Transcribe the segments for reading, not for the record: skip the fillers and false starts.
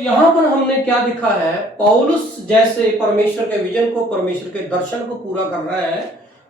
यहाँ पर हमने क्या दिखा है, पौलुस जैसे परमेश्वर के विजन को, परमेश्वर के दर्शन को पूरा कर रहा है।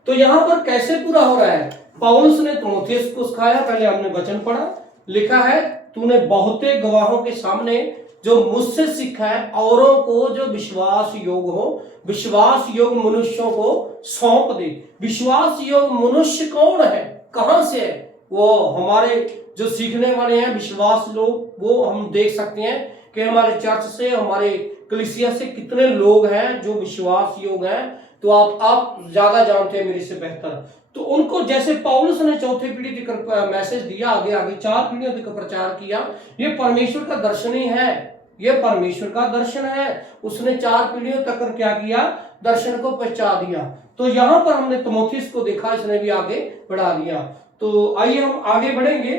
तो यहाँ पर कैसे पूरा हो रहा है? पौलुस ने तीमुथियुस को सिखाया, पहले हमने वचन पढ़ा, लिखा है तूने बहुते गवाहों के सामने जो मुझसे सीखा है औरों को जो विश्वास योग हो, विश्वास योग मनुष्यों को सौंप दे। विश्वास योग मनुष्य कौन है, कहां से है? वो हमारे जो सीखने वाले हैं विश्वास लोग, वो हम देख सकते हैं कि हमारे चर्च से, हमारे कलीसिया से कितने लोग हैं जो विश्वास योग हैं। तो आप ज्यादा जानते हैं मेरे से बेहतर। तो उनको जैसे पौलुस ने चौथी पीढ़ी तक मैसेज दिया, आगे आगे 4 पीढ़ियों तक प्रचार किया, ये परमेश्वर का दर्शन ही है, ये परमेश्वर का दर्शन है। उसने 4 पीढ़ियों तक क्या किया? दर्शन को पहुंचा दिया। तो यहां पर हमने तीमुथियुस को देखा, इसने भी आगे बढ़ा दिया। तो आइए हम आगे बढ़ेंगे।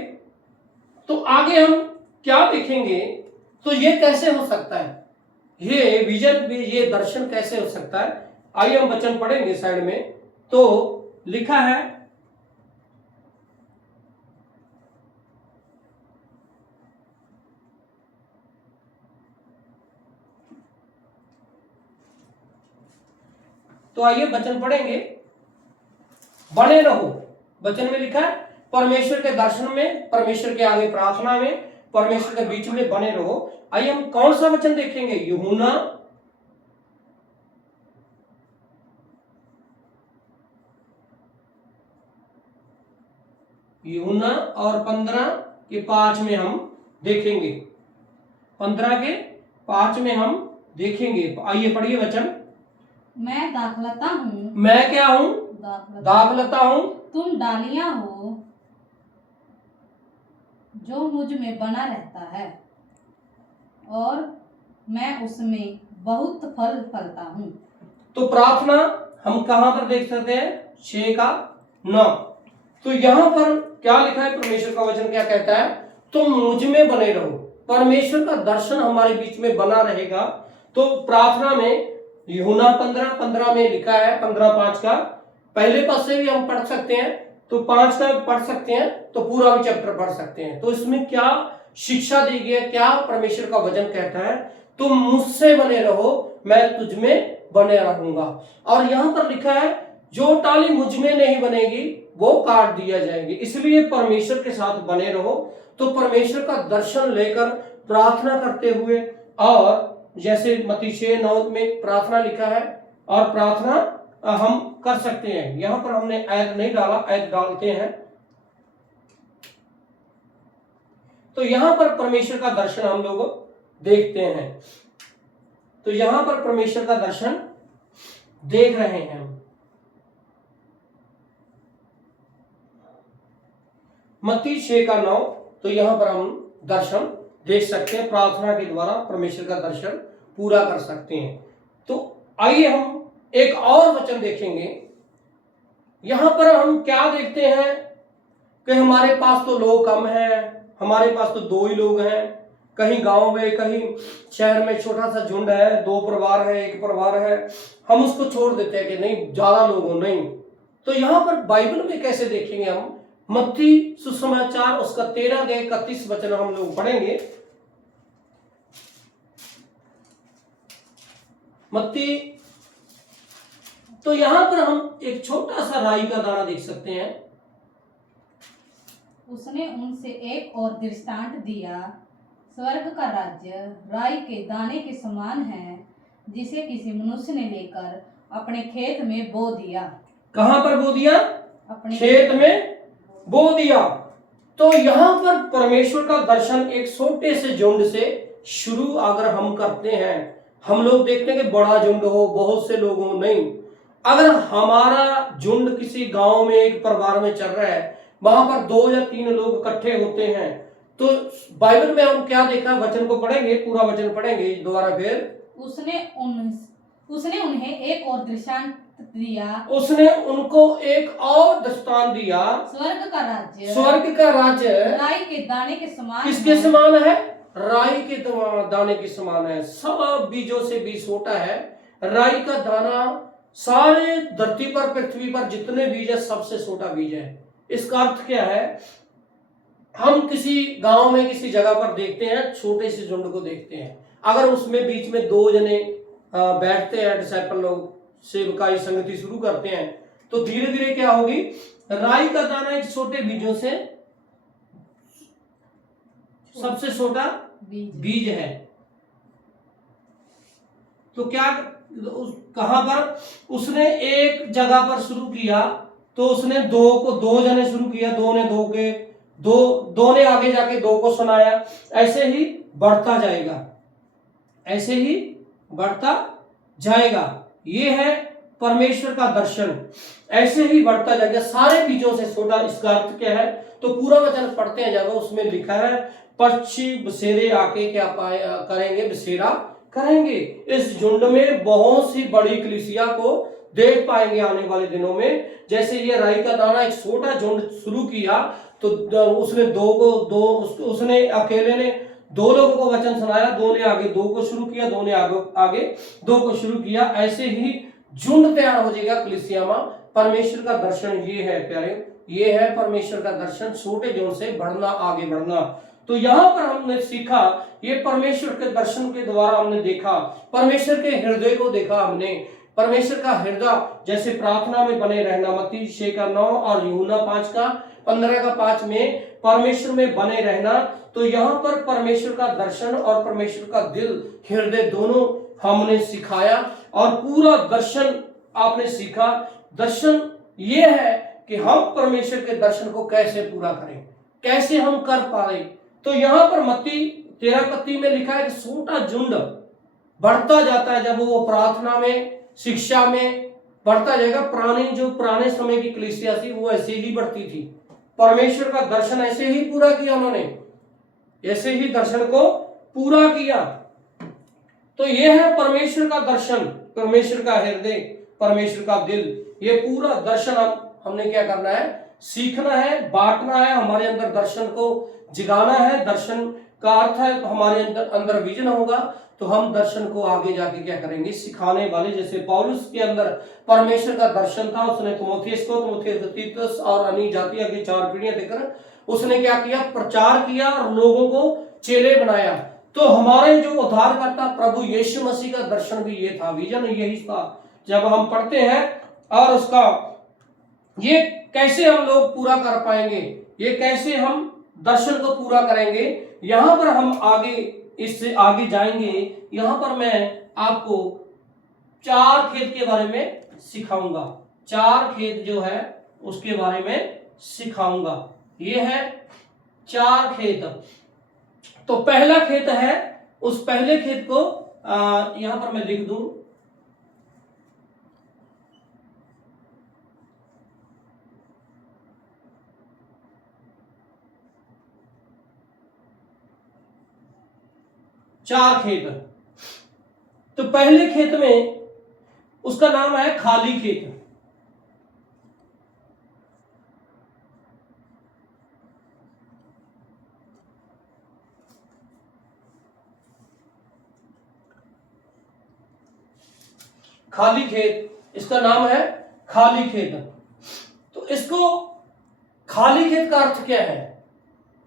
तो आगे हम क्या देखेंगे? तो ये कैसे हो सकता है, ये विजन भी, ये दर्शन कैसे हो सकता है? आइए हम वचन पढ़ेंगे साइड में। तो लिखा है, तो आइए वचन पढ़ेंगे। बने रहो, वचन में लिखा है परमेश्वर के दर्शन में, परमेश्वर के आगे प्रार्थना में, परमेश्वर के बीच में बने रहो। आइए हम कौन सा वचन देखेंगे? यूहन्ना और 15 के 5 में हम देखेंगे, 15 के 5 में हम देखेंगे। आइए पढ़िए वचन। मैं दाखलता हूँ। मैं क्या हूँ? दाखलता हूँ। तुम डालियां हो जो मुझ में बना रहता है, और मैं उसमें बहुत फल फलता हूँ। तो प्रार्थना हम कहां पर देख सकते हैं? 6 का 9। तो यहां पर क्या लिखा है? परमेश्वर का वचन क्या कहता है? तुम मुझ में बने रहो। परमेश्वर का दर्शन हमारे बीच में बना रहेगा। तो प्रार्थना में यूहन्ना 15 में लिखा है, 15:5 का पहले पद से भी हम पढ़ सकते हैं, तो 5 का पढ़ सकते हैं, तो पूरा भी चैप्टर पढ़ सकते हैं। तो इसमें क्या शिक्षा दी गई है, क्या परमेश्वर का वचन कहता है? तुम मुझसे बने रहो, मैं तुझ में बने रहूंगा। और यहां पर लिखा है जो टाली मुझ में नहीं बनेगी वो काट दिया जाएगी। इसलिए परमेश्वर के साथ बने रहो। तो परमेश्वर का दर्शन लेकर प्रार्थना करते हुए, और जैसे मत्ती 6:9 में प्रार्थना लिखा है, और प्रार्थना हम कर सकते हैं। यहां पर हमने ऐत नहीं डाला, ऐत डालते हैं। तो यहां पर परमेश्वर का दर्शन हम लोग देखते हैं। तो यहां पर परमेश्वर का दर्शन देख रहे हैं हम। मत्ती 6:9, तो यहां पर हम दर्शन देख सकते हैं, प्रार्थना के द्वारा परमेश्वर का दर्शन पूरा कर सकते हैं। तो आइए हम एक और वचन देखेंगे। यहां पर हम क्या देखते हैं कि हमारे पास तो लोग कम हैं, हमारे पास तो 2 ही लोग हैं, कहीं गांव में, कहीं शहर में छोटा सा झुंड है, 2 परिवार है, 1 परिवार है, हम उसको छोड़ देते हैं कि नहीं ज्यादा लोग हो, नहीं। तो यहां पर बाइबल में कैसे देखेंगे हम? मत्ती सुसमाचार उसका 13 के 31 वचन हम लोग पढ़ेंगे। मत्ती, तो यहां पर हम एक छोटा सा राई का दाना देख सकते हैं। उसने उनसे एक और दृष्टांत दिया, स्वर्ग का राज्य राई के दाने के समान है, जिसे किसी मनुष्य ने लेकर अपने खेत में बो दिया। कहां पर बो दिया? अपने खेत में बो दिया। तो यहां पर परमेश्वर का दर्शन एक छोटे से झुंड से शुरू अगर हम करते हैं, हम लोग देखते हैं कि बड़ा झुंड हो, बहुत से लोग हो, नहीं। अगर हमारा झुंड किसी गांव में, एक परिवार में चल रहा है, वहां पर 2 या 3 लोग इकट्ठे होते हैं, तो बाइबल में हम क्या देखा? वचन को पढ़ेंगे, पूरा वचन पढ़ेंगे दोबारा फिर। उसने उन्हें एक और दृष्टांत दिया, उसने उनको एक और दृष्टांत दिया, स्वर्ग का राज्य राई के दाने के समान। किसके समान है? राई के दाने के समान है। सब बीजों से बीज छोटा है। राई का दाना सारे धरती पर, पृथ्वी पर जितने बीज है सबसे छोटा बीज है। इसका अर्थ क्या है? हम किसी गांव में, किसी जगह पर देखते हैं, छोटे से झुंड को देखते हैं, अगर उसमें बीच में दो जने बैठते हैं, डिसाइपल लोग सेवकाई संगति शुरू करते हैं, तो धीरे धीरे क्या होगी, राई का दाना एक छोटे बीजों से, सबसे छोटा बीज है। तो क्या कहां पर उसने एक जगह पर शुरू किया, तो उसने दो जने शुरू किया, दो ने आगे जाके दो को सुनाया, ऐसे ही बढ़ता जाएगा, ऐसे ही बढ़ता जाएगा। ये है परमेश्वर का दर्शन, ऐसे ही बढ़ता जाएगा सारे बीजों से छोटा। इसका अर्थ क्या है, तो पूरा वचन पढ़ते हैं जब उसमें लिखा है पक्षी बसेरे आके क्या करेंगे, बसेरा करेंगे। इस झुंड में बहुत सी बड़ी कलीसिया को देख पाएंगे आने वाले दिनों में। जैसे ये राई का दाना एक छोटा झुंड शुरू किया, तो उसने उसने अकेले ने दो लोगों को वचन सुनाया, दो ने आगे दो को शुरू किया, दो ने आगे दो को शुरू किया, ऐसे ही झुंड तैयार हो जाएगा कलीसिया में। परमेश्वर का दर्शन ये है प्यारे, ये है परमेश्वर का दर्शन, छोटे झुंड से बढ़ना, आगे बढ़ना। तो यहाँ पर हमने सीखा, ये परमेश्वर के दर्शन के द्वारा हमने देखा, परमेश्वर के हृदय को देखा हमने। परमेश्वर का हृदय जैसे प्रार्थना में बने रहना, मत्ती 6:9 और यूहन्ना 5:15 में परमेश्वर में बने रहना। तो यहाँ पर परमेश्वर का दर्शन और परमेश्वर का दिल, हृदय दोनों हमने सिखाया, और पूरा दर्शन आपने सीखा। दर्शन ये है कि हम परमेश्वर के दर्शन को कैसे पूरा करें, कैसे हम कर पाए। तो यहाँ पर मत्ती 13:31 में लिखा है कि छोटा झुंड बढ़ता जाता है, जब वो प्रार्थना में, शिक्षा में बढ़ता जाएगा। पुराने समय की कलीसिया थी वो ऐसे ही बढ़ती थी, परमेश्वर का दर्शन ऐसे ही पूरा किया उन्होंने, ऐसे ही दर्शन को पूरा किया। तो ये है परमेश्वर का दर्शन, परमेश्वर का हृदय, परमेश्वर का दिल। ये पूरा दर्शन हमने क्या करना है, सीखना है, बांटना है, हमारे अंदर दर्शन को जगाना है। दर्शन का अर्थ है हमारे अंदर विजन होगा, तो हम दर्शन को आगे जाके क्या करेंगे, सिखाने वाले। जैसे पौलुस के अंदर परमेश्वर का दर्शन था, उसने तीमुथियुस को, तीतुस और अन्य जातियों की 4 पीढ़ियां देकर उसने क्या किया, प्रचार किया और लोगों को चेले बनाया। तो हमारे जो उद्धारकर्ता प्रभु यीशु मसीह का दर्शन भी ये था, विजन यही था। जब हम पढ़ते हैं और उसका ये कैसे हम लोग पूरा कर पाएंगे, ये कैसे हम दर्शन को पूरा करेंगे, यहां पर हम आगे इससे आगे जाएंगे। यहां पर मैं आपको 4 खेत के बारे में सिखाऊंगा, 4 खेत जो है उसके बारे में सिखाऊंगा। ये है 4 खेत। तो पहला खेत है, उस पहले खेत को यहां पर मैं लिख दूं, चार खेत। तो पहले खेत में उसका नाम है खाली खेत। खाली खेत, इसका नाम है खाली खेत। तो इसको खाली खेत का अर्थ क्या है,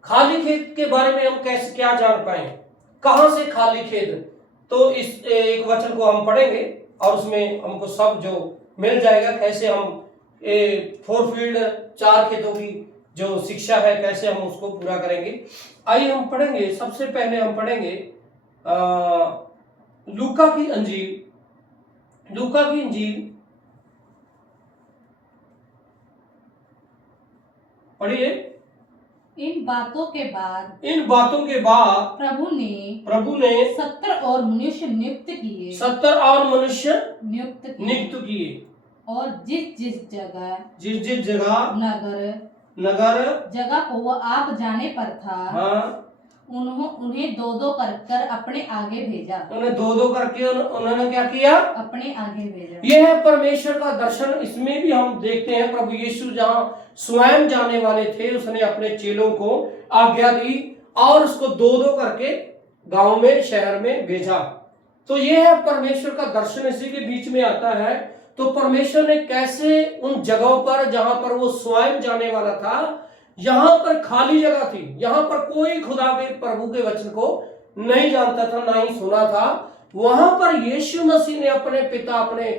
खाली खेत के बारे में हम कैसे क्या जान पाए, कहां से खाली खेत। तो इस एक वचन को हम पढ़ेंगे और उसमें हमको सब जो मिल जाएगा, कैसे हम 4 फील्ड 4 खेतों की जो शिक्षा है कैसे हम उसको पूरा करेंगे। आइए हम पढ़ेंगे, सबसे पहले हम पढ़ेंगे लूका की इंजील, लूका की इंजील पढ़िए। इन बातों के बाद प्रभु ने 70 और मनुष्य नियुक्त किए, 70 और मनुष्य नियुक्त किए, और जिस जगह नगर जगह को वो आप जाने पर था, हाँ, उन्हें 2-2 कर अपने आगे भेजा। उन्हें 2-2 करके उन्होंने क्या किया, अपने आगे भेजा। यह है परमेश्वर का दर्शन। इसमें भी हम देखते हैं प्रभु यीशु जहां स्वयं जाने वाले थे, उसने अपने चेलों को आज्ञा दी और उसको 2-2 करके गांव में, शहर में भेजा। तो यह है परमेश्वर का दर्शन, इसी के बीच में आता है। तो परमेश्वर ने कैसे उन जगहों पर जहां पर वो स्वयं जाने वाला था, यहां पर खाली जगह थी, यहां पर कोई खुदा के प्रभु के वचन को नहीं जानता था, ना ही सुना था। वहां पर यीशु मसीह ने अपने पिता, अपने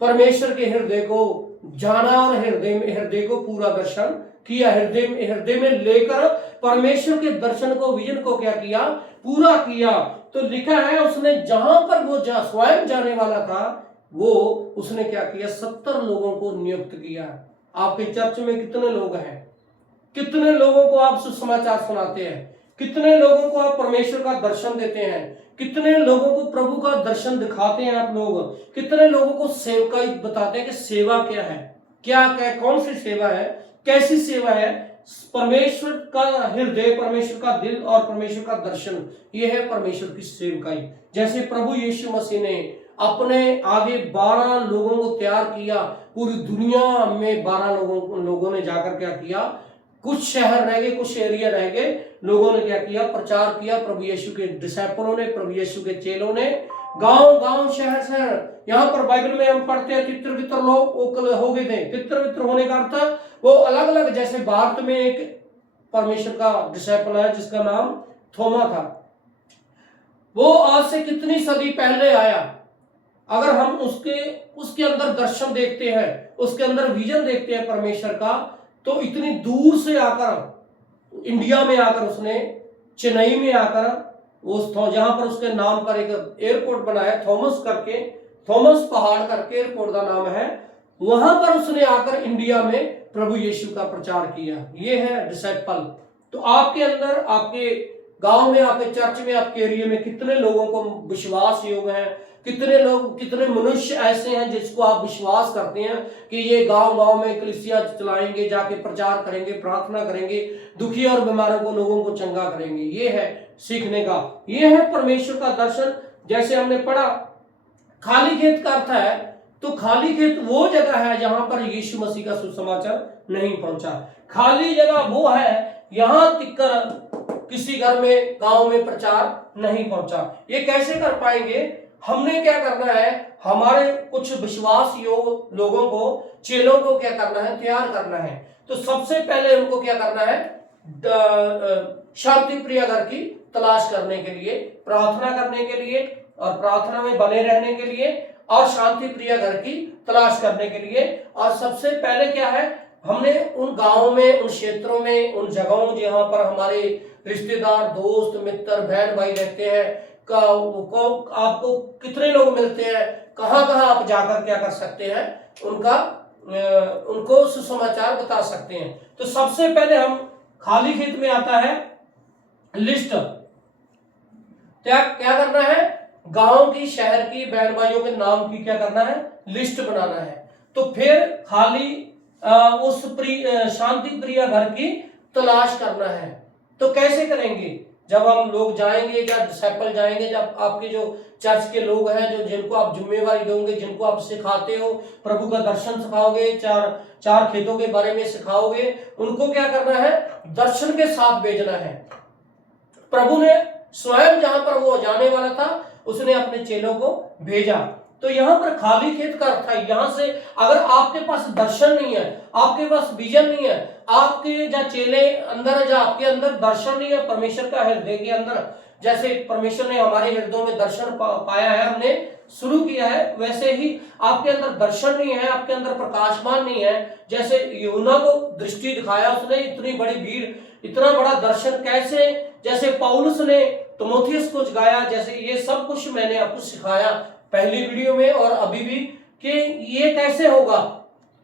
परमेश्वर के हृदय को जाना और हृदय को पूरा दर्शन किया। हृदय में लेकर परमेश्वर के दर्शन को, विजन को क्या किया, पूरा किया। तो लिखा है उसने जहां पर वो स्वयं जाने वाला था, वो उसने क्या किया, 70 लोगों को नियुक्त किया। आपके चर्च में कितने लोग हैं? कितने लोगों को आप सुसमाचार सुनाते हैं? कितने लोगों को आप परमेश्वर का दर्शन देते हैं? कितने लोगों को प्रभु का दर्शन दिखाते हैं आप लोग? कितने लोगों को सेवकाई बताते हैं कि सेवा क्या है, क्या क्या कौन सी सेवा है, कैसी सेवा है? परमेश्वर का हृदय, परमेश्वर का दिल और परमेश्वर का दर्शन, यह है परमेश्वर की सेवकाई। जैसे प्रभु यीशु मसीह ने अपने आगे 12 लोगों को तैयार किया, पूरी दुनिया में 12 लोगों ने जाकर क्या किया, कुछ शहर रह गए, कुछ एरिया रह गए, लोगों ने क्या किया, प्रचार किया। प्रभु यीशु के डिसाइपलों ने, प्रभु यीशु के चेलों ने गांव गांव, शहर शहर, यहाँ पर बाइबल में हम पढ़ते हैं तितर बितर लोग हो गए थे। तितर बितर होने का अर्थ वो अलग अलग, जैसे भारत में एक परमेश्वर का डिसाइपल है जिसका नाम थोमा था, वो आज से कितनी सदी पहले आया। अगर हम उसके अंदर दर्शन देखते हैं, उसके अंदर विजन देखते हैं परमेश्वर का, तो इतनी दूर से आकर, इंडिया में आकर, उसने चेन्नई में आकर, उस जहां पर उसके नाम पर एक एयरपोर्ट बनाया, थॉमस करके, थॉमस पहाड़ करके एयरपोर्ट का नाम है, वहां पर उसने आकर इंडिया में प्रभु यीशु का प्रचार किया। ये है डिसाइपल। तो आपके अंदर, आपके गांव में, आपके चर्च में, आपके एरिया में कितने लोगों को विश्वास योग है? कितने लोग, कितने मनुष्य ऐसे हैं जिसको आप विश्वास करते हैं कि ये गांव गांव में कलीसिया चलाएंगे, जाके प्रचार करेंगे, प्रार्थना करेंगे, दुखी और बीमारों को, लोगों को चंगा करेंगे? ये है सीखने का, ये है परमेश्वर का दर्शन। जैसे हमने पढ़ा, खाली खेत का अर्थ है, तो खाली खेत वो जगह है जहां पर यीशु मसीह का सुसमाचार नहीं पहुंचा। खाली जगह वो है यहां तक किसी घर में, गांव में प्रचार नहीं पहुंचा। ये कैसे कर पाएंगे? हमने क्या करना है, हमारे कुछ विश्वास योग लोगों को, चेलों को क्या करना है, तैयार करना है। तो सबसे पहले उनको क्या करना है, शांति प्रिय घर की तलाश करने के लिए, प्रार्थना करने के लिए, और प्रार्थना में बने रहने के लिए, और शांति प्रिय घर की तलाश करने के लिए। और सबसे पहले क्या है, हमने उन गांवों में, उन क्षेत्रों में, उन जगहों जहां पर हमारे रिश्तेदार, दोस्त, मित्र, बहन भाई रहते हैं, आपको कितने लोग मिलते हैं, कहां कहां आप जाकर क्या कर सकते हैं, उनको सुसमाचार बता सकते हैं। तो सबसे पहले हम, खाली खेत में आता है लिस्ट। क्या करना है, गांव की, शहर की, बहन भाइयों के नाम की क्या करना है, लिस्ट बनाना है। तो फिर खाली उस शांति प्रिय घर की तलाश करना है। तो कैसे करेंगे? जब हम लोग जाएंगे, जब डिसाइपल जाएंगे, जब आपके जो चर्च के लोग हैं, जो जिनको आप जिम्मेवारी दोगे, जिनको आप सिखाते हो, प्रभु का दर्शन सिखाओगे, चार खेतों के बारे में सिखाओगे, उनको क्या करना है, दर्शन के साथ भेजना है। प्रभु ने स्वयं जहां पर वो जाने वाला था, उसने अपने चेलों को भेजा। तो यहां पर खाली खेत का अर्थ है, यहां से अगर आपके पास दर्शन नहीं है, आपके पास विजन नहीं है, आपके जो चेले अंदर है, जो आपके अंदर दर्शन नहीं है परमेश्वर का हृदय के अंदर, जैसे परमेश्वर ने हमारे हृदय में दर्शन पाया है, हमने शुरू किया है, वैसे ही आपके अंदर दर्शन नहीं है, आपके अंदर प्रकाशमान नहीं है। जैसे यूहन्ना को दृष्टि दिखाया उसने, इतनी बड़ी भीड़, इतना बड़ा दर्शन कैसे? जैसे पौलुस ने तीमुथियुस को जगाया, जैसे ये सब कुछ मैंने आपको सिखाया पहली वीडियो में और अभी भी, कि ये कैसे होगा।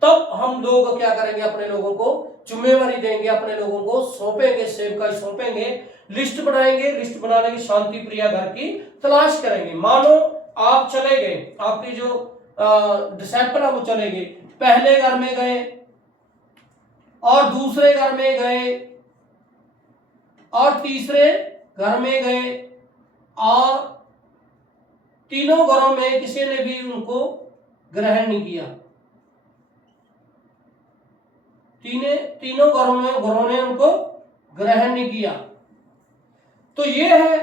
तब हम लोग क्या करेंगे, अपने लोगों को जिम्मेवारी देंगे, अपने लोगों को सौंपेंगे, सेवकाई सौंपेंगे, लिस्ट बनाएंगे, लिस्ट बनाने की शांति प्रिय घर की तलाश करेंगे। मानो आप चले गए, आपके जो डिसाइपल है वो चले गए, पहले घर में गए और दूसरे घर में गए और तीसरे घर में गए, और तीनों घरों में किसी ने भी उनको ग्रहण नहीं किया। तीनों घरों ने उनको ग्रहण नहीं किया। तो ये है,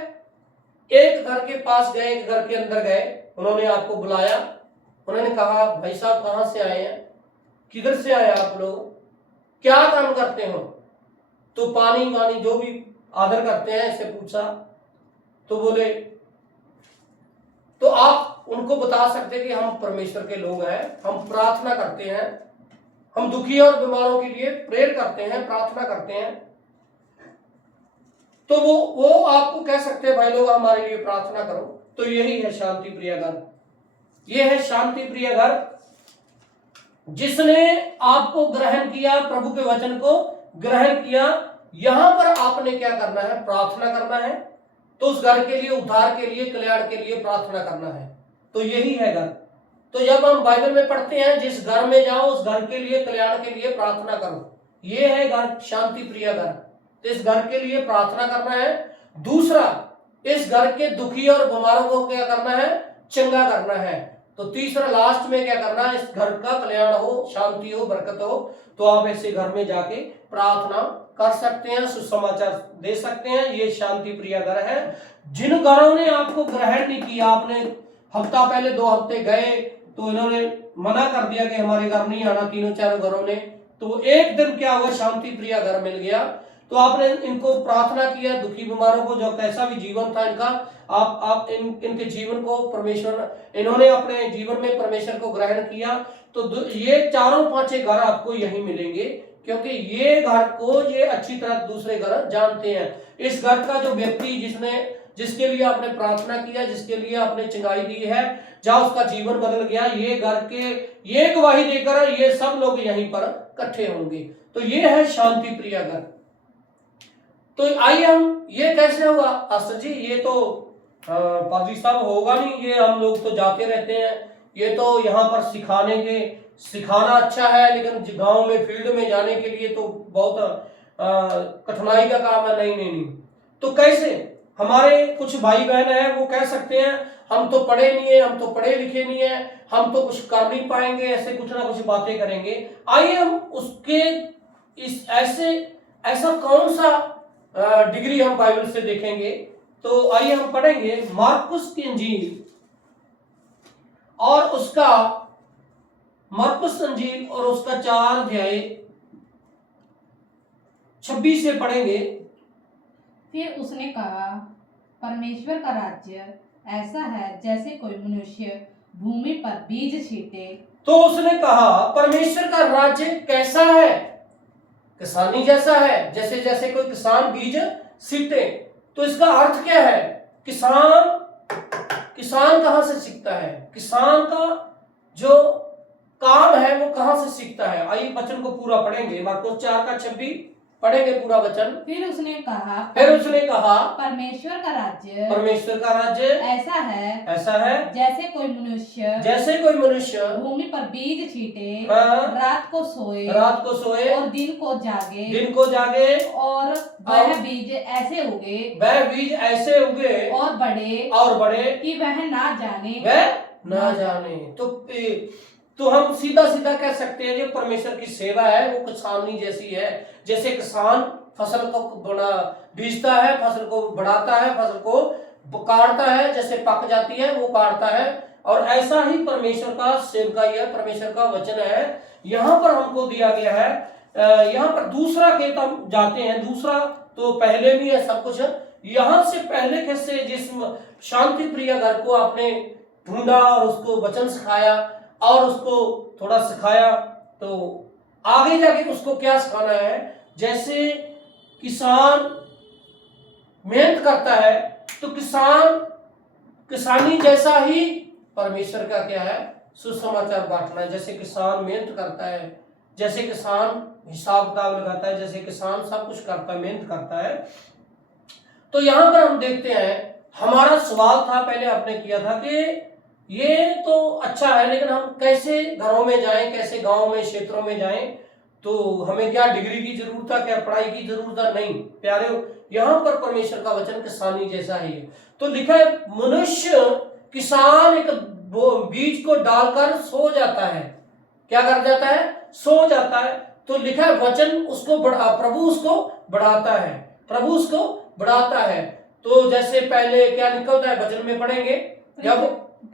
एक घर के पास गए, एक घर के अंदर गए, उन्होंने आपको बुलाया, उन्होंने कहा भाई साहब कहां से आए हैं, किधर से आए आप लोग, क्या काम करते हो? तो पानी जो भी आदर करते हैं ऐसे पूछा, तो बोले, तो आप उनको बता सकते कि हम परमेश्वर के लोग हैं, हम प्रार्थना करते हैं, हम दुखी और बीमारों के लिए प्रेयर करते हैं, प्रार्थना करते हैं। तो वो आपको कह सकते हैं भाई लोग हमारे लिए प्रार्थना करो। तो यही है शांति प्रिय घर, ये है शांति प्रिय घर। जिसने आपको ग्रहण किया, प्रभु के वचन को ग्रहण किया, यहां पर आपने क्या करना है? प्रार्थना करना है। तो उस घर के लिए, उद्धार के लिए, कल्याण के लिए प्रार्थना करना है। तो यही है घर। तो जब हम बाइबल में पढ़ते हैं, जिस घर में जाओ उस घर के लिए, कल्याण के लिए प्रार्थना करो, ये है घर, शांति प्रिय घर। तो इस घर के लिए प्रार्थना करना है। दूसरा, इस घर के दुखी और बीमारों को क्या करना है? चंगा करना है। तो तीसरा, लास्ट में क्या करना है? इस घर का कल्याण हो, शांति हो, बरकत हो। तो आप ऐसे घर में जाके प्रार्थना कर सकते हैं, सुसमाचार दे सकते हैं। ये शांति प्रिय घर है। जिन घरों ने आपको ग्रहण नहीं किया, आपने हफ्ता पहले 2 हफ्ते गए तो इन्होंने मना कर दिया कि हमारे घर नहीं आना, 3-4 घरों ने, तो एक दिन क्या हुआ? शांति प्रिय घर मिल गया। तो आपने इनको प्रार्थना किया, दुखी बीमारों को, जो कैसा भी जीवन था इनका, आप इनके जीवन को परमेश्वर, इन्होंने अपने जीवन में परमेश्वर को ग्रहण किया। तो ये 4-5 घर आपको यही मिलेंगे, क्योंकि ये घर को ये अच्छी तरह दूसरे घर जानते हैं। इस घर का जो व्यक्ति जिसके लिए आपने प्रार्थना किया, जिसके लिए आपने चंगाई दी है, जहां उसका जीवन बदल गया, ये घर के ये गवाही देकर ये सब लोग यहीं पर इकट्ठे होंगे। तो ये है शांति प्रिय घर। तो आइए हम, ये कैसे होगा आस्था जी? ये तो पादरी साहब होगा नहीं, ये हम लोग तो जाते रहते हैं, ये तो यहाँ पर सिखाना अच्छा है, लेकिन गांव में, फील्ड में जाने के लिए तो बहुत कठिनाई का काम है। नहीं। तो कैसे? हमारे कुछ भाई बहन है, वो कह सकते हैं हम तो पढ़े नहीं है, हम तो पढ़े लिखे नहीं है, हम तो कुछ कर नहीं पाएंगे, ऐसे कुछ ना कुछ बातें करेंगे। आइए हम उसके ऐसा कौन सा डिग्री हम बाइबल से देखेंगे। तो आइए हम पढ़ेंगे मार्कुस की इंजील और उसका 4 अध्याय 26 से पढ़ेंगे। फिर उसने कहा, परमेश्वर का राज्य ऐसा है जैसे कोई मनुष्य भूमि पर बीज छींटे। तो उसने कहा परमेश्वर का राज्य कैसा है? किसानी जैसा है, जैसे जैसे कोई किसान बीज सींचे। तो इसका अर्थ क्या है? किसान कहां से सीखता है? किसान का जो काम है वो कहां से सीखता है? आइए वचन को पूरा पढ़ेंगे, मार्कुस 4 का 26 पढ़ेंगे पूरा वचन। फिर उसने कहा, परमेश्वर का राज्य ऐसा है जैसे कोई मनुष्य भूमि पर बीज छींटे, रात को सोए और दिन को जागे, और वह बीज ऐसे उगे और बढ़े कि वह ना जाने। तो हम सीधा कह सकते हैं जो परमेश्वर की सेवा है वो किसानी जैसी है। जैसे किसान फसल को बीजता है, फसल को बढ़ाता है, फसल को काटता है, जैसे पक जाती है वो काटता है, और ऐसा ही परमेश्वर का सेवकाई है, परमेश्वर का वचन है। यहाँ पर हमको दिया गया है। यहाँ पर दूसरा खेत हम जाते हैं, दूसरा तो पहले भी है सब कुछ। यहाँ से पहले खेत से जिस शांति प्रिय घर को आपने ढूंढा और उसको वचन सिखाया और उसको थोड़ा सिखाया, तो आगे जाके उसको क्या सिखाना है? जैसे किसान मेहनत करता है, तो किसानी जैसा ही परमेश्वर का क्या है? सुसमाचार बांटना है। जैसे किसान मेहनत करता है, जैसे किसान हिसाब किताब लगाता है, जैसे किसान सब कुछ करता है, मेहनत करता है। तो यहां पर हम देखते हैं, हमारा सवाल था पहले आपने किया था कि ये तो अच्छा है, लेकिन हम कैसे घरों में जाएं, कैसे गांव में, क्षेत्रों में जाएं? तो हमें क्या डिग्री की जरूरत है, क्या पढ़ाई की जरूरत है? नहीं प्यारे, यहाँ पर परमेश्वर का वचन किसानी जैसा ही है। तो लिखा है मनुष्य, किसान एक बीज को डालकर सो जाता है। क्या कर जाता है? सो जाता है। तो लिखा है वचन उसको प्रभु उसको बढ़ाता है। तो जैसे पहले क्या निकलता है वचन में पढ़ेंगे, जब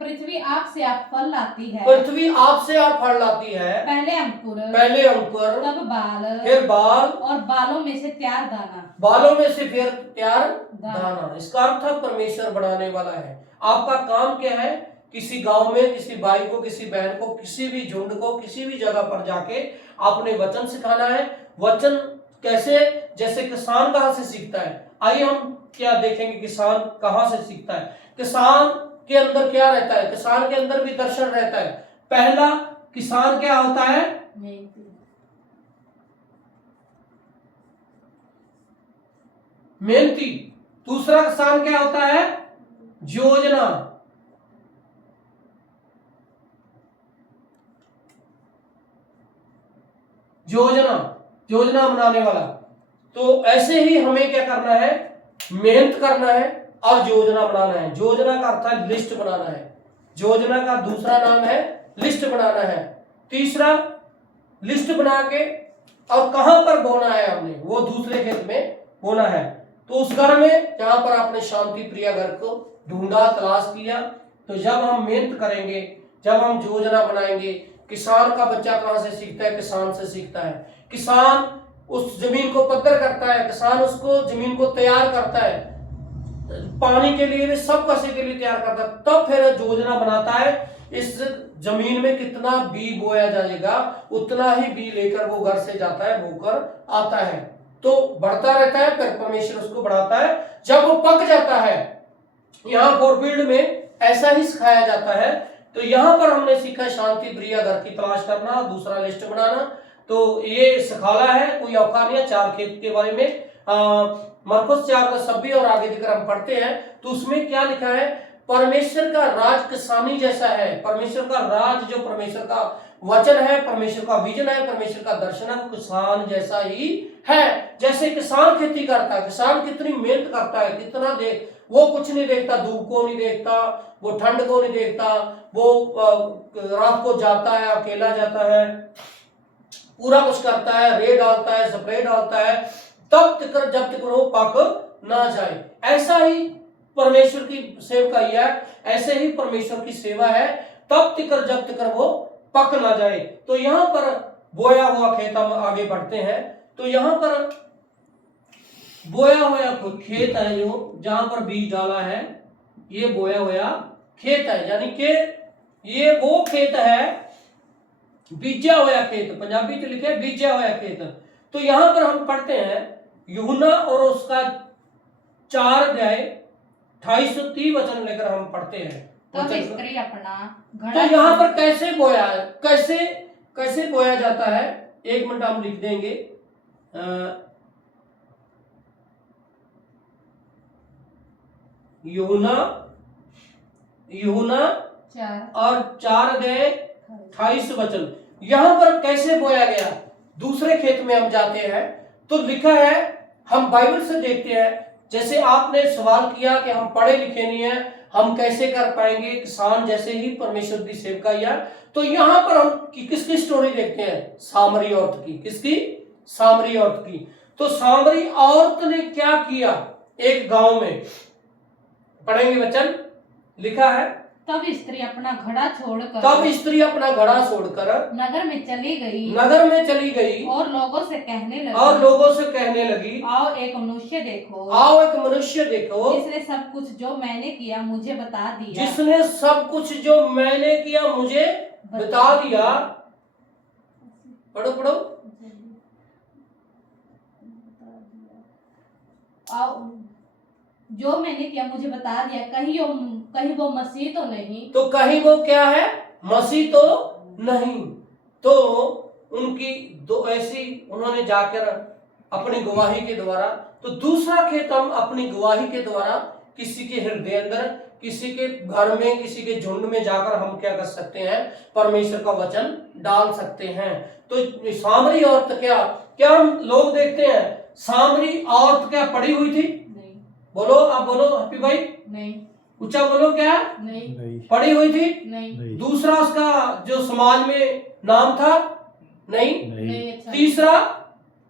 पृथ्वी आप से आप फल लाती है, पृथ्वी आप से आप फल लाती है, पहले अंकुर, पहले अंकुर, तब बाल, फिर बाल, और बालों में से तैयार दाना। बालों में से फिर तैयार दाना। दाना। इसका अर्थ है परमेश्वर बढ़ाने वाला है। आपका काम क्या है? किसी गांव में किसी भाई को, किसी बहन को, किसी भी झुंड को, किसी भी जगह पर जाके आपने वचन सिखाना है। वचन कैसे? जैसे किसान कहाँ से सीखता है, आइए हम क्या देखेंगे किसान कहाँ से सीखता है। किसान के अंदर क्या रहता है? किसान के अंदर भी दर्शन रहता है। पहला किसान क्या होता है? मेहनती। दूसरा किसान क्या होता है? योजना। योजना, योजना बनाने वाला। तो ऐसे ही हमें क्या करना है? मेहनत करना है और योजना बनाना है। योजना का अर्थ है लिस्ट बनाना है। योजना का दूसरा नाम है लिस्ट बनाना है। तीसरा, लिस्ट बना के और कहां पर बोना है हमने, वो दूसरे खेत में बोना है। तो उस घर में जहां पर आपने शांति प्रिय घर को ढूंढा, तलाश किया, तो जब हम मेहनत करेंगे, जब हम योजना बनाएंगे, किसान का बच्चा कहां से सीखता है? किसान से सीखता है। किसान उस जमीन को पत्थर करता है, किसान उसको जमीन को तैयार करता है, पानी के लिए भी, सब कसे के लिए तैयार करता है, तब फिर योजना बनाता है। इस जमीन में कितना बी बोया जाएगा, उतना ही बी लेकर वो घर से जाता है, बोकर आता है, तो बढ़ता रहता है। फिर परमेश्वर उसको बढ़ाता है। जब वो पक जाता है, यहाँ फोरफील्ड में ऐसा ही सिखाया जाता है। तो यहाँ पर हमने सीखा शांति प्रिय घर की तलाश करना, दूसरा लिस्ट बनाना। तो ये सिखाला है, कोई औखा नहीं है। 4 खेत के बारे में मरकुस 4:26 और आगे दिखकर हम पढ़ते हैं, तो उसमें क्या लिखा है? परमेश्वर का राज किसानी जैसा है। परमेश्वर का राज, जो परमेश्वर का वचन है, परमेश्वर का विजन है, परमेश्वर का दर्शन है, किसान जैसा ही है। जैसे किसान खेती करता है, किसान कितनी मेहनत करता है, कितना वो कुछ नहीं देखता, धूप को नहीं देखता, वो ठंड को नहीं देखता, वो रात को जाता है, अकेला जाता है, पूरा कुछ करता है, रे डालता है, स्प्रे डालता है, तब तक जब तक वो पक ना जाए। ऐसा ही परमेश्वर की सेवकाई है, ऐसे ही परमेश्वर की सेवा है, तब तक जब तक वो पक ना जाए। तो यहाँ पर बोया हुआ खेत, हम आगे बढ़ते हैं, तो यहाँ पर बोया हुआ खेत है, जो जहां पर बीज डाला है, ये बोया हुआ खेत है, यानी कि ये वो खेत है, बीजा हुआ खेत, पंजाबी में लिखे बीजा हुआ खेत। तो यहां पर हम पढ़ते हैं यूहन्ना और उसका 4 अध्याय 2830 वचन लेकर हम पढ़ते हैं। तब स्त्री अपना तो यहाँ पर कैसे बोया है, कैसे बोया जाता है, 1 मिनट हम लिख देंगे। यूहन्ना और 4 अध्याय 28 वचन। यहां पर कैसे बोया गया? दूसरे खेत में हम जाते हैं तो लिखा है, हम बाइबल से देखते हैं। जैसे आपने सवाल किया कि हम पढ़े लिखे नहीं है, हम कैसे कर पाएंगे किसान जैसे ही परमेश्वर की सेवकाई है। तो यहां पर हम किसकी स्टोरी देखते हैं? सामरी औरत की। किसकी? सामरी औरत की। तो सामरी औरत ने क्या किया? एक गांव में पढ़ेंगे वचन, लिखा है, तब स्त्री अपना घड़ा छोड़कर नगर में चली गई और लोगों से कहने लगी, आओ एक मनुष्य देखो जिसने सब कुछ जो मैंने किया मुझे बता दिया। पढ़ो। जो मैंने किया मुझे बता दिया, कहीं वो मसीह तो नहीं। तो कहीं वो क्या है? मसीह तो नहीं। तो उनकी दो ऐसी उन्होंने जाकर अपनी गवाही के द्वारा, तो दूसरा खेत हम अपनी गवाही के द्वारा किसी के हृदय अंदर, किसी के घर में, किसी के झुंड में जाकर हम क्या कर सकते हैं? परमेश्वर का वचन डाल सकते हैं। तो सामरी औरत क्या हम लोग देखते हैं? सामरी औरत क्या पड़ी हुई थी? बोलो, आप बोलो हैप्पी भाई। नहीं। ऊंचा बोलो, क्या? नहीं। पड़ी हुई थी? नहीं। दूसरा उसका जो समाज में नाम था? नहीं। तीसरा,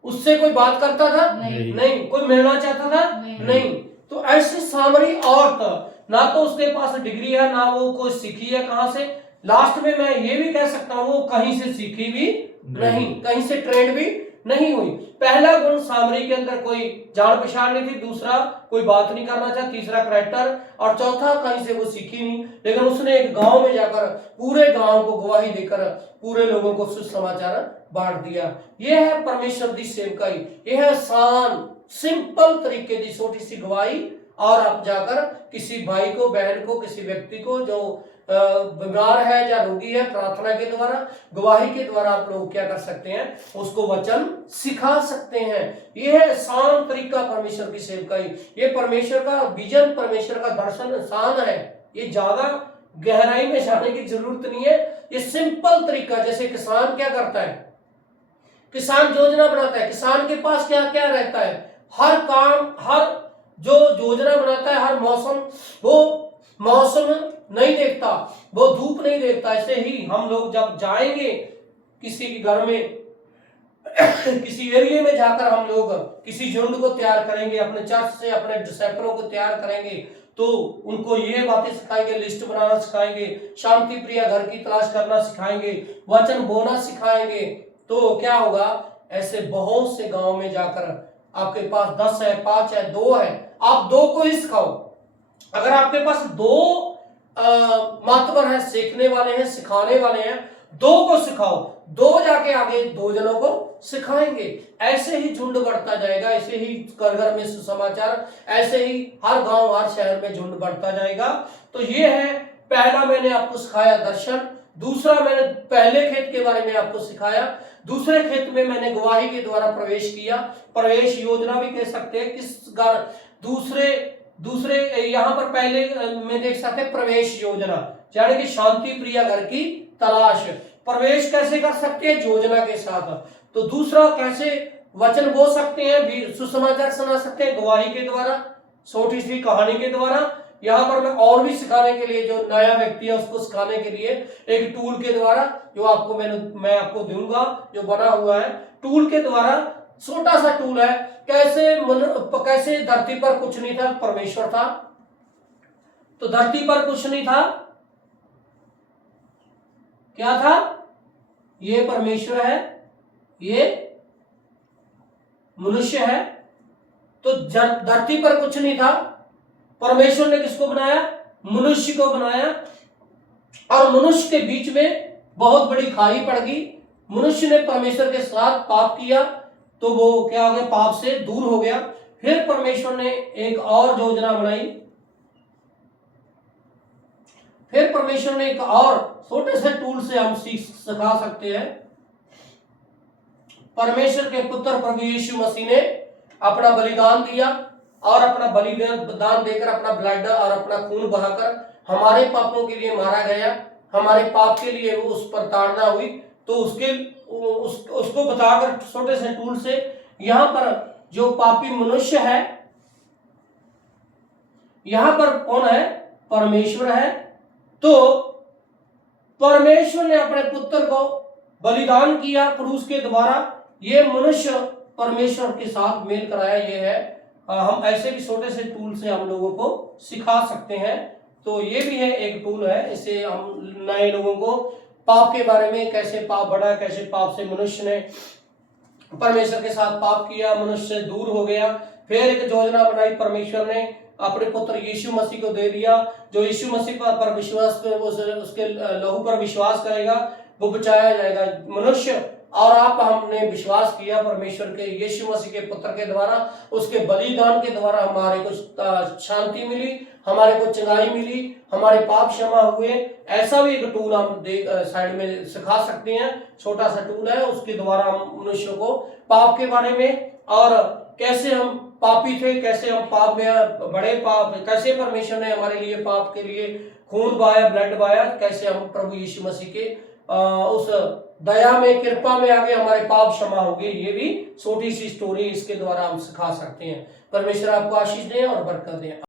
उससे कोई बात करता था? नहीं। कोई मिलना चाहता था? नहीं। तो ऐसी सामरी औरत ना तो उसके पास डिग्री है, ना वो कोई सीखी है कहां से। लास्ट में मैं ये भी कह सकता हूं वो कहीं से सीखी भी नहीं, कहीं से ट्रेंड भी नहीं हुई। पहला गुण सामरी के अंदर कोई जान पहचान नहीं थी, दूसरा कोई बात नहीं करना चाहता, तीसरा करैक्टर, और चौथा कहीं से वो सीखी नहीं, लेकिन उसने एक गांव में जाकर पूरे गांव को गवाही देकर पूरे लोगों को सुसमाचार बांट दिया। यह है परमेश्वर की सेवकाई, यह है आसान सिंपल तरीके की छोटी सी गवाही। और आप जाकर किसी भाई को, बहन को, किसी व्यक्ति को जो बीमार है या रोगी है, प्रार्थना के द्वारा, गवाही के द्वारा आप लोग क्या कर सकते हैं, उसको वचन सिखा सकते हैं। यह है आसान तरीका परमेश्वर की सेवकाई। ये परमेश्वर का विजन, परमेश्वर का दर्शन आसान है, ये ज्यादा गहराई में जाने की जरूरत नहीं है। ये सिंपल तरीका, जैसे किसान क्या करता है, किसान योजना बनाता है, किसान के पास क्या क्या रहता है, हर काम, हर जो योजना बनाता है, हर मौसम, वो मौसम नहीं देखता, वो धूप नहीं देखता। ऐसे ही हम लोग जब जाएंगे किसी के घर में, किसी एरिया में जाकर हम लोग किसी झुंड को तैयार करेंगे, अपने चर्च से अपने डिसाइपलों को तैयार करेंगे, तो उनको ये बातें सिखाएंगे, लिस्ट बनाना सिखाएंगे, शांति प्रिय घर की तलाश करना सिखाएंगे, वचन बोलना सिखाएंगे। तो क्या होगा, ऐसे बहुत से गांव में जाकर आपके पास 10 है, 5 है, 2 है, आप 2 को ही सिखाओ। अगर आपके पास 2 मातबर है, सीखने वाले हैं, सिखाने वाले हैं, 2 को सिखाओ, 2 जाके आगे 2 जनों को सिखाएंगे। ऐसे ही झुंड बढ़ता जाएगा, ऐसे ही घर घर में सुसमाचार, ऐसे ही हर गांव, हर शहर में झुंड बढ़ता जाएगा। तो ये है, पहला मैंने आपको सिखाया दर्शन, दूसरा मैंने पहले खेत के बारे में आपको सिखाया, दूसरे खेत में मैंने गवाही के द्वारा प्रवेश किया, प्रवेश योजना भी कह सकते हैं। किस दूसरे यहाँ पर पहले में देख सकते हैं प्रवेश योजना, यानी कि शांति प्रिय घर की तलाश। प्रवेश कैसे कर सकते हैं, योजना के साथ। तो दूसरा, कैसे वचन बोल सकते हैं, सुसमाचार सुना सकते हैं, गवाही के द्वारा, छोटी सी कहानी के द्वारा। यहाँ पर मैं और भी सिखाने के लिए, जो नया व्यक्ति है उसको सिखाने के लिए एक टूल के द्वारा, जो आपको मैं आपको दूंगा, जो बना हुआ है टूल के द्वारा, छोटा सा टूल है, कैसे धरती पर कुछ नहीं था, परमेश्वर था। तो धरती पर कुछ नहीं था, क्या था, ये परमेश्वर है, ये मनुष्य है। तो धरती पर कुछ नहीं था, परमेश्वर ने किसको बनाया, मनुष्य को बनाया, और मनुष्य के बीच में बहुत बड़ी खाई पड़ गई। मनुष्य ने परमेश्वर के साथ पाप किया, तो वो क्या हो गया, पाप से दूर हो गया। फिर परमेश्वर ने एक और योजना बनाई, फिर परमेश्वर ने एक और छोटे से टूल से हम सिखा सकते हैं। परमेश्वर के पुत्र प्रभु यीशु मसीह ने अपना बलिदान दिया, और अपना बलिदान देकर, अपना ब्लड और अपना खून बहाकर हमारे पापों के लिए मारा गया, हमारे पाप के लिए वो उस पर ताड़ना हुई। तो उसको बताकर छोटे से टूल से, यहाँ पर जो पापी मनुष्य है, यहाँ पर कौन है, परमेश्वर है। तो परमेश्वर ने अपने पुत्र को बलिदान किया क्रूस के द्वारा, ये मनुष्य परमेश्वर के साथ मेल कराया। ये है, हम ऐसे भी छोटे से टूल से हम लोगों को सिखा सकते हैं। तो ये भी है, एक टूल है, इससे हम नए लोगों को पाप के बारे में, कैसे पाप बढ़ा, कैसे पाप से मनुष्य ने परमेश्वर के साथ पाप किया, मनुष्य से दूर हो गया। फिर एक योजना बनाई, परमेश्वर ने अपने पुत्र यीशु मसीह को दे दिया। जो यीशु मसीह पर विश्वास, उसके लहू पर विश्वास करेगा वो बचाया जाएगा। मनुष्य और आप, हमने विश्वास किया परमेश्वर के यीशु मसीह के पुत्र के द्वारा, उसके बलिदान के द्वारा हमारे को शांति मिली, हमारे को चंगाई मिली, हमारे पाप क्षमा हुए। ऐसा भी एक टूल हम साइड में सिखा सकते हैं, छोटा सा टूल है, उसके द्वारा हम मनुष्य को पाप के बारे में, और कैसे हम पापी थे, कैसे हम पाप में बड़े पाप, कैसे परमेश्वर ने हमारे लिए पाप के लिए खून बहाया, ब्लड बहाया, कैसे हम प्रभु यीशु मसीह के उस दया में, कृपा में आगे हमारे पाप क्षमा हो गए। ये भी छोटी सी स्टोरी इसके द्वारा हम सिखा सकते हैं। परमेश्वर आपको आशीष दे और बरकत दे।